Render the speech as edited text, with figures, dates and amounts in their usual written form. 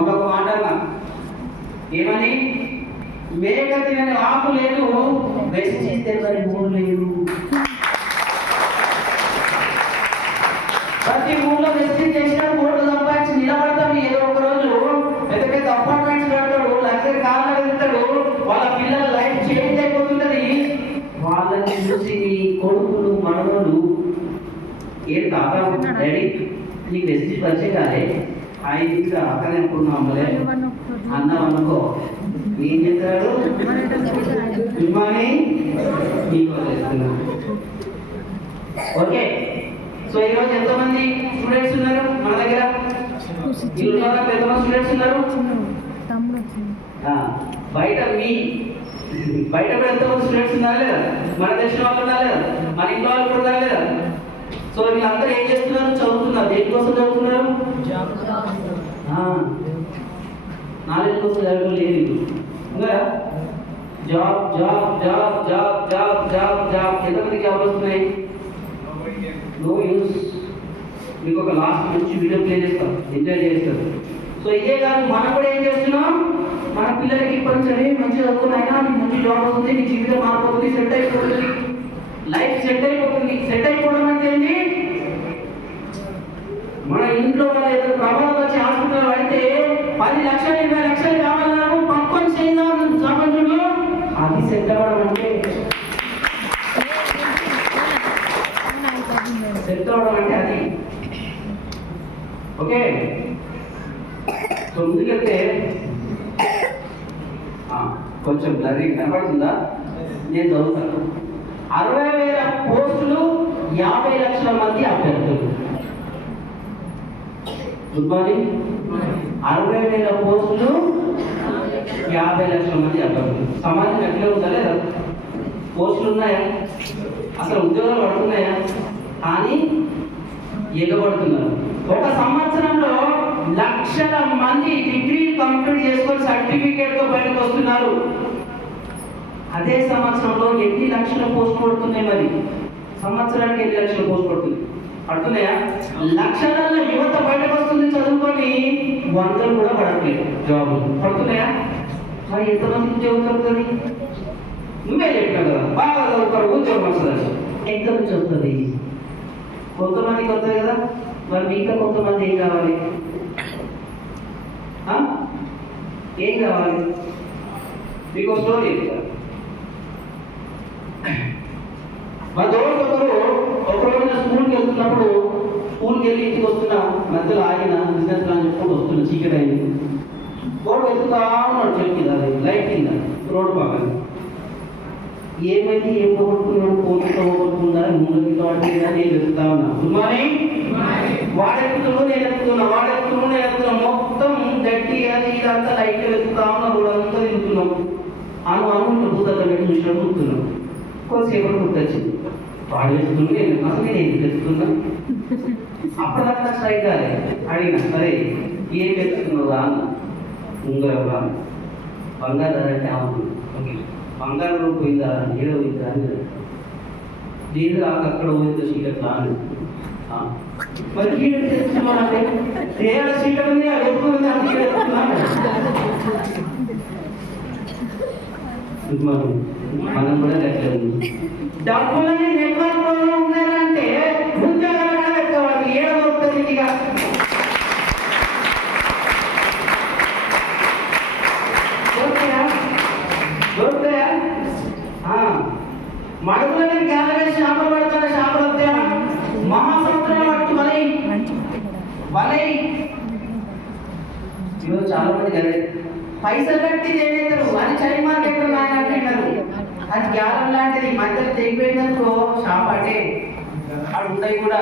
ఒక మాట ఏమని మేక తినని ఆకు లేదు, వెస్టిజ్ ఎవరి ఊరు లేదు. ప్రతి ఊళ్ళో వెస్టిజ్ చేసిన ఓట్లు సంపాదించి నిలబడతాడు. ఏదో ఒక రోజు పెద్ద పెద్ద అపార్ట్మెంట్స్ కడతాడు, లగ్జరీ కార్లు వెళ్తాడు, వాళ్ళ పిల్లల లైఫ్ చేంజ్ అయిపోతుంటది. వాళ్ళని చూసి కొడుకులు మనవలు ఏం తాత డాడీ నీకు వెస్టిజ్ పరిచయం కాదే, ఆయన అక్కడే అనుకున్నాం అమ్మలే అన్నం అనుకో, ఏం చేస్తాడు ఓకే. సో ఈరోజు ఎంతమంది స్టూడెంట్స్ ఉన్నారు మన దగ్గర? ఎంతమంది స్టూడెంట్స్ ఉన్నారు బయట? బయట కూడా ఎంతమంది స్టూడెంట్స్ ఉన్నారు లేదా? మన దేశం వాళ్ళు ఉన్నారు లేదా? మన ఇంట్లో వాళ్ళు కూడా ఉన్నారు లేదా? సో వీళ్ళందరూ ఏం చేస్తున్నారు? చదువుతున్నారు. దేనికోసం చదువుతున్నారు? నాలెడ్జ్ కోసం చదవడం లేదు ఇంకా. Job job job job job job job ఎంతమంది జాబ్ వస్తున్నాయి? No use. మీకు ఒక లాస్ట్ మంచి వీడియో ప్లే చేస్తాం, ఎంజాయ్ చేస్తారు. సో ఇదే కాదు, మనం కూడా ఏం చేస్తున్నాం, మన పిల్లలకి ఇప్పటి నుంచి మంచి చదువుకున్నాయినా మంచి జాబ్ వస్తుంది, నీ జీవితం మారిపోతుంది, సెట్ అయిపోతుంది, లైఫ్ సెట్ అయిపోతుంది. సెట్ అయిపోవడం అంటే ఏంటి? మన ఇంట్లో మన ఏదైనా ప్రభావం వచ్చి హాస్పిటల్ పడితే 10 లక్షలు 20 లక్షలు కావాలన్నాము, పక్కన చేద్దాం సమాజంలో, అది సెట్ అవ్వడం అంటే సెట్ అవ్వడం అంటే అది. ఓకే. సో ముందుకెళ్తే కొంచెం బ్లర్రీ కనబడుతుందా? నేను చదువుతాను. 60,000 పోస్టులు, 50 లక్షల మంది అభ్యర్థులు. Good morning. 60,000 పోస్టులు, 50 లక్షల మంది అభ్యర్థులు. సమాజం ఎట్లా ఉందా లేదా? పోస్టులు ఉన్నాయా? అసలు ఉద్యోగాలు పడుతున్నాయా? కానీ ఎగబడుతున్నారు. ఒక సంవత్సరంలో లక్షల మంది డిగ్రీ కంప్లీట్ చేసుకొని సర్టిఫికేట్ తో బయటకు వస్తున్నారు. అదే సంవత్సరంలో ఎన్ని లక్షల పోస్ట్ పడుతున్నాయి? మరి సంవత్సరానికి ఎన్ని లక్షల పోస్ట్ పడుతున్నాయా? లక్షల యువత బయటకు వస్తుంది చదువుకొని, 100 కూడా పడట్లేదు జాబులు. పడుతున్నాయా? మరి ఎంతమంది ఉద్యోగం దొరుకుతుంది? నువ్వే చెప్పావు కదా, బాగా చదువుతారు ఉద్యోగం వస్తుంది. ఎక్కడి నుంచి వస్తుంది? కొంతమందికి వస్తుంది కదా, మరి మిగతా కొంతమంది ఏం కావాలి? ఏం కావాలి? మీకు స్టోరీ చెప్తారు. మా దోస్తు ఒకరోజు స్కూల్కి వెళ్తున్నప్పుడు, స్కూల్కి వెళ్ళి ఇంటికి వస్తున్నా మధ్యలో ఆగిన బిజినెస్ ప్లాన్ చెప్పుకుంటూ వస్తున్నా. చీకటి అయింది. రోడ్డు వెళ్తున్నా ఉన్నాడు, చెట్టు కింద, లైట్ కింద, రోడ్డు పక్కన. ఏమైంది? ఏం పోగొట్టుకున్నాడు? పోలీసులో పోగొట్టుకుందా? ముందు కింద పడుతుందా? నేను వెళ్తా ఉన్నా. Good morning. వాడెక్కుతున్నాడు, నేను ఎక్కుతున్నా, వాడెక్కుతున్నాడు, నేను ఎక్కుతున్నా. మొత్తం గట్టి అది ఇదంతా లైట్ వెళ్తా ఉన్నా, రోడ్ అంతా తిరుగుతున్నాం. అనుకుంటూ భూతల్లో పెట్టి చూసినట్టు కూర్చున్నాం. కొంతసేపటి గుర్తొచ్చింది, వాడు వెళ్తుండే నేను అసలు నేను ఎందుకు వెళ్తున్నా? అప్పటిదాకా స్ట్రైక్ కాలే. అడిగిన, సరే ఏం వెళ్తున్నావురా అన్న. ఉంగరం రా, బంగారు ధర అంటే ఓకే, బంగారం పోయిందా? ఏదో పోయిందా అని. నేను రాక అక్కడ పోయిందో సీట్లా అని. మరి కీడు తెచ్చుకున్నానంటే ఏడ సీట్ ఉంది, అది ఎక్కువ ఉంది, అది వెళ్తున్నాను. మనం కూడా గట్లే ఉంది. డబ్బులని నెట్వర్క్ ఉన్నారంటే ఉద్యోగాలు కూడా పెట్టుకోవాలి. ఏదో దొరుకుతుంది ఇక. దొరుకుతాయా? మడుగులని గ్యాలరీ షాపులు పడుతున్న షాపులు వస్తాయా? మహాసముద్రం పట్టు వలై ఈరోజు చాలా మంది గ్యాలరీ పైసలు కట్టి చేయలేరు. అది చై మార్కెట్ అంటారు. అది గ్యాలం లాంటిది. మధ్యలో తెగిపోయిందనుకో షాప్ అంటే అవి ఉంటాయి కూడా.